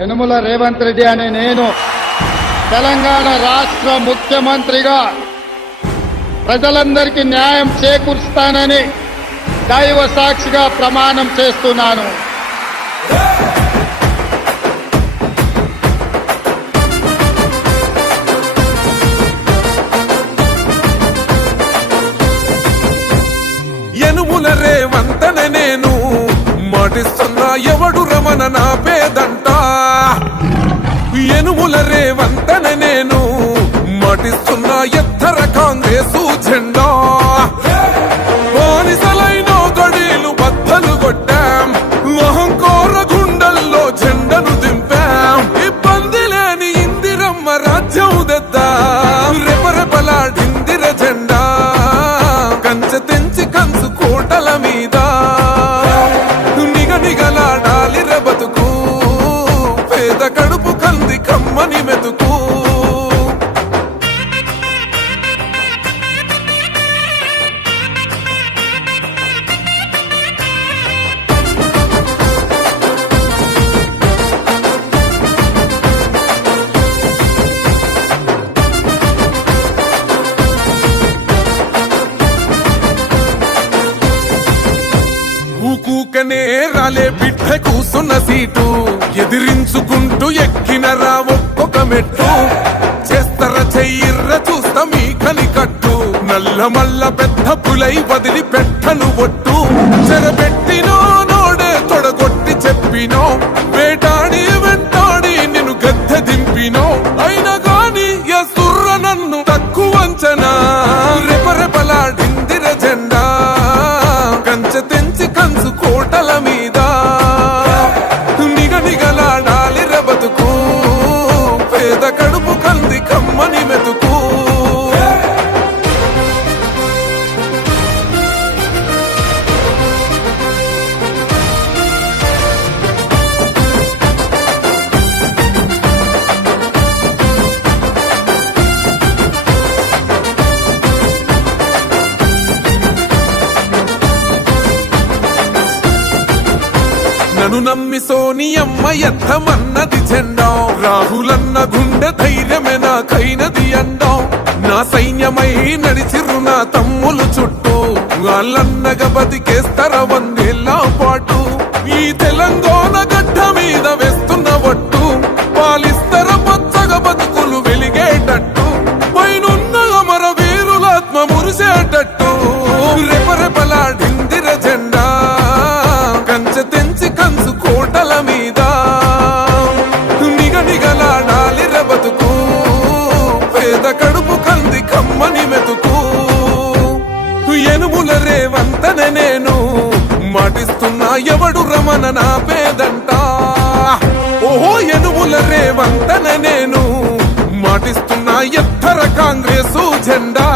యనుమల రేవంత్ రెడ్డి అనే నేను తెలంగాణ రాష్ట్ర ముఖ్యమంత్రిగా ప్రజలందరికీ న్యాయం చేకూరుస్తానని దైవ సాక్షిగా ప్రమాణం చేస్తున్నాను. యనుమల రేవంత్ అనే నేను మాటిస్తున్నా ఎవడు రమణ నా పేదంట. యనుమల రేవంత్ అనే నేను మాటిస్తున్నా ఎత్తర కాంగ్రెసు జెండా. బానిసలైన గడీలు బద్దలు కొట్టాం, అహంకార గుండెల్లో జెండను దింపాం. ఇబ్బంది లేని ఇందిరమ్మ రాజ్యం తెద్దాం. రెపరెపలాడిందిర జెండా కంచె తెంచి కంచు కోటల మీద నిగనిగలాడాలి బతుకు. పేద కడుపు కంది కమ్మని మెతుకు. ఊకూకనే రాలే బిడ్డ కూసున్న సీటు ఎదిరించుకుంటూ ఎక్కినరా ఒక్కొక్క మెట్టు. చేస్తర చెయ్యిర్ర చూస్తా మీ కనికట్టు. నల్ల మల్ల పెద్ద పులై వదిలి పెట్టను ఒట్టు. చెరబెట్టినో నోడే తొడగొట్టి చెప్పినో, వేటాడి వెంటాడి నిన్ను గద్దె దింపినో. అయినా గాని ఎసుర్ర నన్ను తక్కువ అంచనా. రెపరెపలాడిందిర జెండా కంచె తెంచి కంచు కోటల మీద నిగనిగలాడాలి బతుకు. పేద కడుపు కంది కమ్మని మెతుకు. నన్ను నమ్మి సోనియమ్మ ఎత్తమన్నది జెండా. రాహులన్న గుండె ధైర్యమే నాకైనది అండా. నా సైన్యమై నడిచిర్రు నా తమ్ములు చుట్టూ. వాళ్ళన్నగా బతికేస్తర వందేళ్ల పాటు. ఈ తెలంగాణ గడ్డ మీద వేస్తున్న ఒట్టు. పాలిస్తర పచ్చగా బతుకులు వెలిగేటట్టు. పైనున్న అమర వీరులాత్మ మురిసేటట్టు. రెపరెపలాడిందిర జెండా కంచె తెంచి కంచు కోటల మీద నిగనిగలాడాలి బతుకు. పేద కడుపు కంది కమ్మని మెతుకు. యనుమల రేవంత్ అనే నేను మాటిస్తున్నా ఎవడు రమణ నా పేదంట. ఓహో యనుమల రేవంత్ అనే నేను మాటిస్తున్నా ఎత్తర కాంగ్రెసు జెండా.